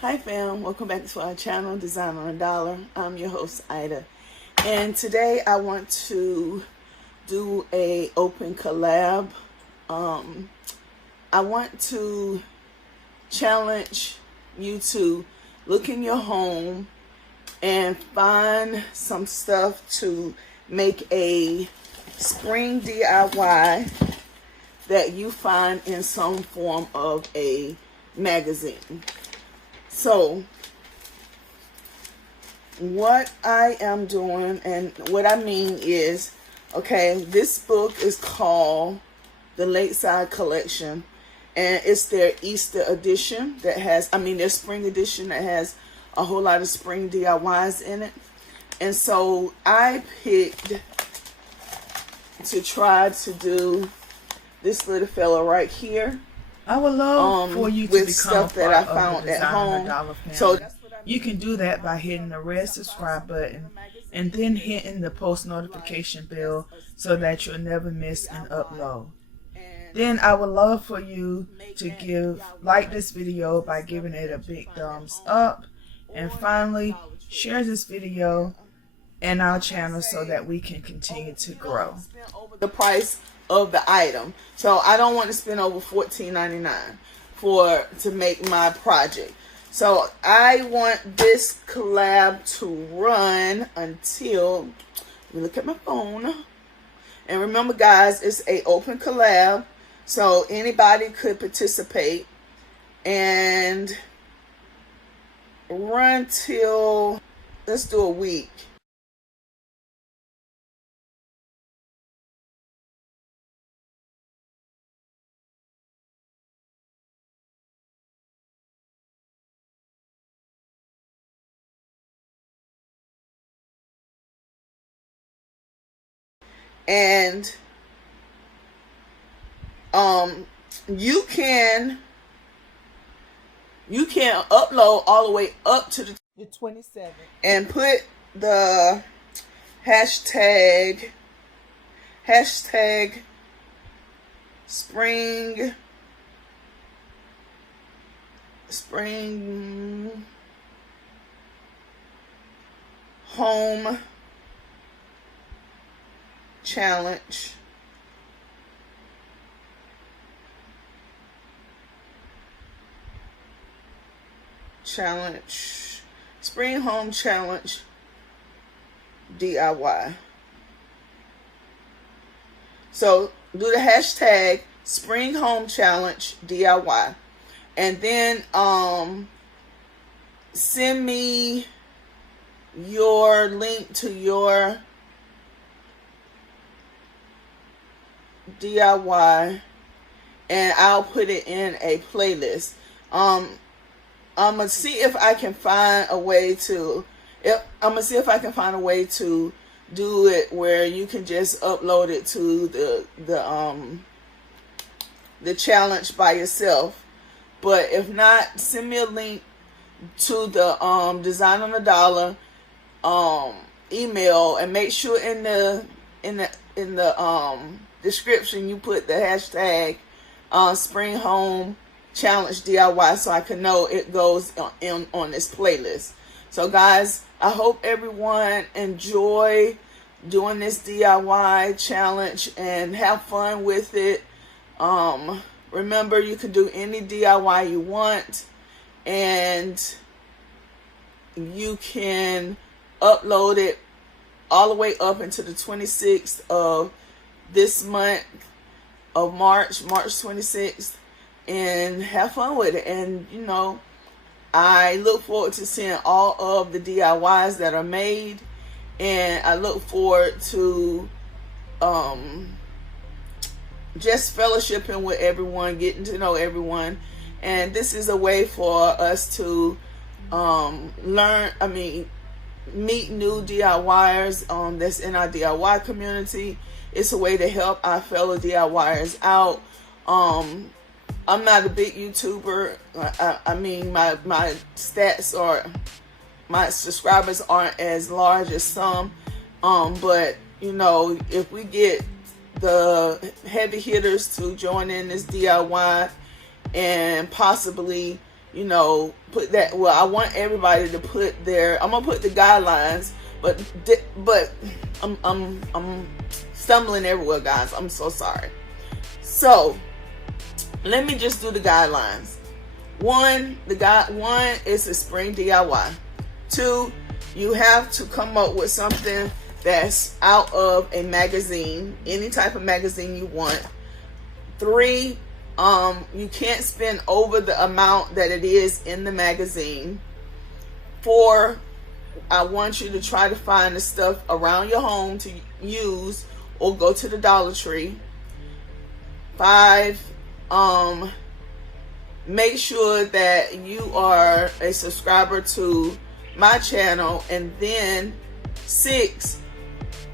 Hi fam, welcome back to our channel, Design on a Dollar. I'm your host, Ida. And today I want to do a open collab. I want to challenge you to look in your home and find some stuff to make a spring DIY that you find in some form of a magazine. So what I am doing, and what I mean is, okay, this book is called The Lakeside Collection, and it's their Easter edition that has, their spring edition that has a whole lot of spring DIYs in it. And so I picked to try to do this little fella right here. I would love for you to with become stuff that I found at home. So you can do that by hitting the red subscribe button and then hitting the post notification bell so that you'll never miss an upload. Then I would love for you to like this video by giving it a big thumbs up, and finally share this video and our channel so that we can continue to grow. The price of the item, so I don't want to spend over $14.99 to make my project. So I want this collab to run until, let me look at my phone. And remember guys, it's a open collab, so anybody could participate, and run till, let's do a week. And you can upload all the way up to the 27 and put the hashtag spring home challenge. Spring home challenge DIY. So do the hashtag spring home challenge DIY, and then send me your link to your DIY and I'll put it in a playlist. I'm gonna see if I can find a way to do it where you can just upload it to the challenge by yourself. But if not, send me a link to the Design on a Dollar email, and make sure in the description you put the hashtag spring home challenge DIY, so I can know it goes on this playlist. So guys, I hope everyone enjoy doing this DIY challenge and have fun with it. Remember, you can do any DIY you want, and you can upload it all the way up into the 26th of this month of March 26th, and have fun with it. And you know, I look forward to seeing all of the DIYs that are made, and I look forward to just fellowshipping with everyone, getting to know everyone. And this is a way for us to meet new DIYers that's in our DIY community. It's a way to help our fellow DIYers out. I'm not a big YouTuber. My stats or my subscribers aren't as large as some. But you know, if we get the heavy hitters to join in this DIY and possibly you know, put that. Well, I want everybody to put their. I'm gonna put the guidelines, but I'm stumbling everywhere, guys. I'm so sorry. So let me just do the guidelines. One is a spring DIY. 2, you have to come up with something that's out of a magazine, any type of magazine you want. 3, you can't spend over the amount that it is in the magazine. 4, I want you to try to find the stuff around your home to use or go to the Dollar Tree. 5, make sure that you are a subscriber to my channel. And then 6,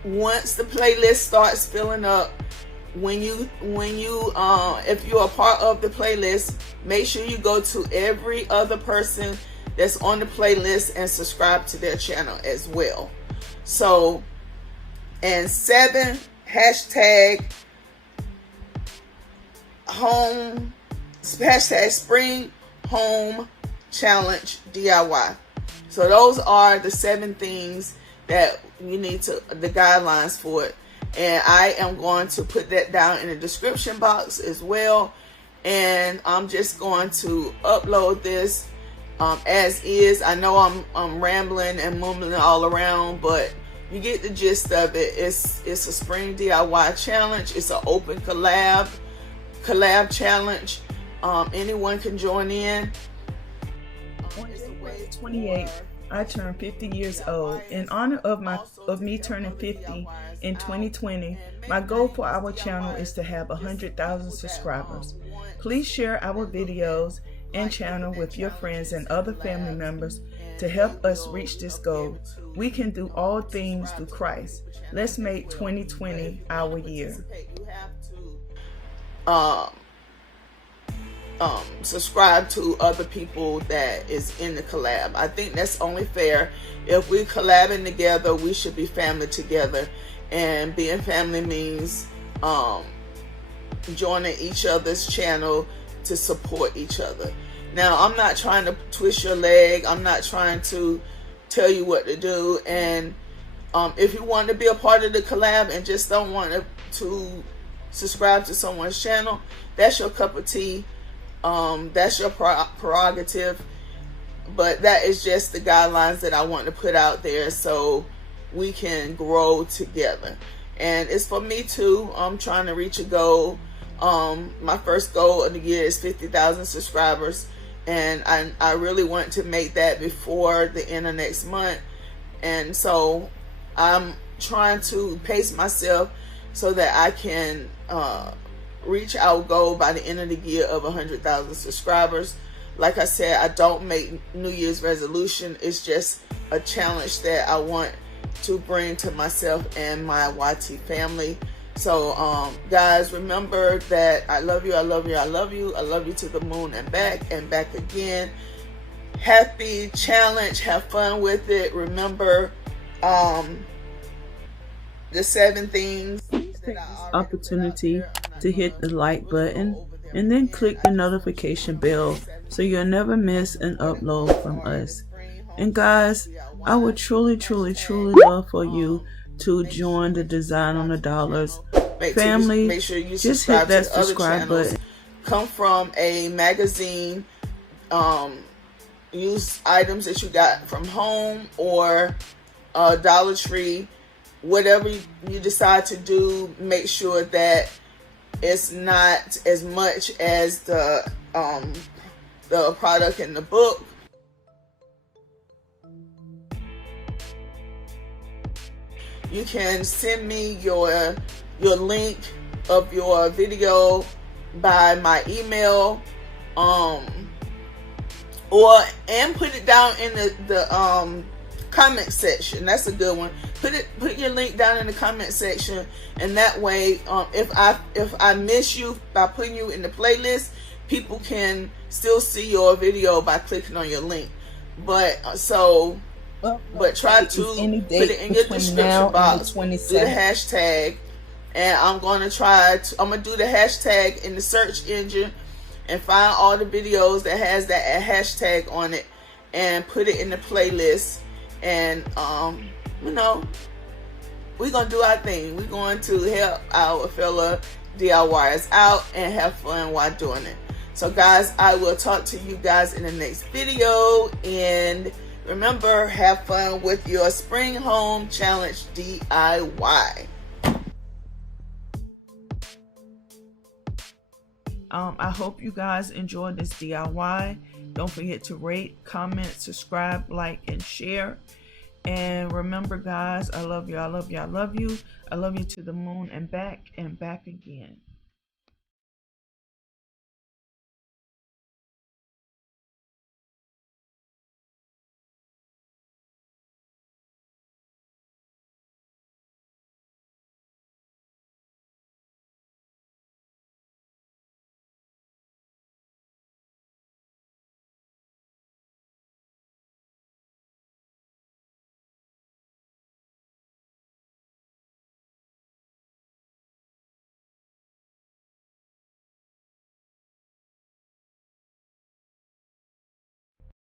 once the playlist starts filling up, when you if you're a part of the playlist, make sure you go to every other person that's on the playlist and subscribe to their channel as well. So, and 7, hashtag spring home challenge DIY. So those are the 7 things that you need to, the guidelines for it. And I am going to put that down in the description box as well. And I'm just going to upload this as is. I know I'm rambling and mumbling all around, but you get the gist of it. It's a spring DIY challenge. It's an open collab challenge. Anyone can join in. On January 28th, I turned 50 years old. In honor of me turning 50 in 2020, my goal for our channel is to have 100,000 subscribers. Please share our videos and channel with your friends and other family members to help us reach this goal. We can do all things through Christ. Let's make 2020 our year. Subscribe to other people that is in the collab. I think that's only fair. If we're collabing together, we should be family together, and being family means joining each other's channel to support each other. Now, I'm not trying to twist your leg. I'm not trying to tell you what to do. And if you want to be a part of the collab and just don't want to subscribe to someone's channel, that's your cup of tea. That's your prerogative. But that is just the guidelines that I want to put out there so we can grow together. And it's for me too. I'm trying to reach a goal. My first goal of the year is 50,000 subscribers. And I really want to make that before the end of next month. And so I'm trying to pace myself so that I can reach our goal by the end of the year of 100,000 subscribers. Like I said, I don't make New Year's resolution. It's just a challenge that I want to bring to myself and my YT family. So guys, remember that I love you, I love you, I love you. I love you to the moon and back again. Happy challenge, have fun with it. Remember the 7 things. Take this opportunity to hit the like button and then click the notification bell so you'll never miss an upload from us. And guys, I would truly love for you to join the Design on the Dollars family. Make sure you just hit that subscribe button. Come from a magazine. Use items that you got from home or Dollar Tree. Whatever you decide to do, make sure that it's not as much as the product in the book. You can send me your link of your video by my email, and put it down in the comment section. That's a good one. Put your link down in the comment section, and that way, if I miss you by putting you in the playlist, people can still see your video by clicking on your link. But try to put it in your description box. Do the hashtag, and I'm gonna do the hashtag in the search engine. and find all the videos that has that hashtag on it and put it in the playlist. And you know, we're gonna do our thing. We're going to help our fellow DIYers out and have fun while doing it. So guys, I will talk to you guys in the next video, and remember, have fun with your Spring Home Challenge DIY. I hope you guys enjoyed this DIY. Don't forget to rate, comment, subscribe, like, and share. And remember, guys, I love you, I love you, I love you. I love you to the moon and back again.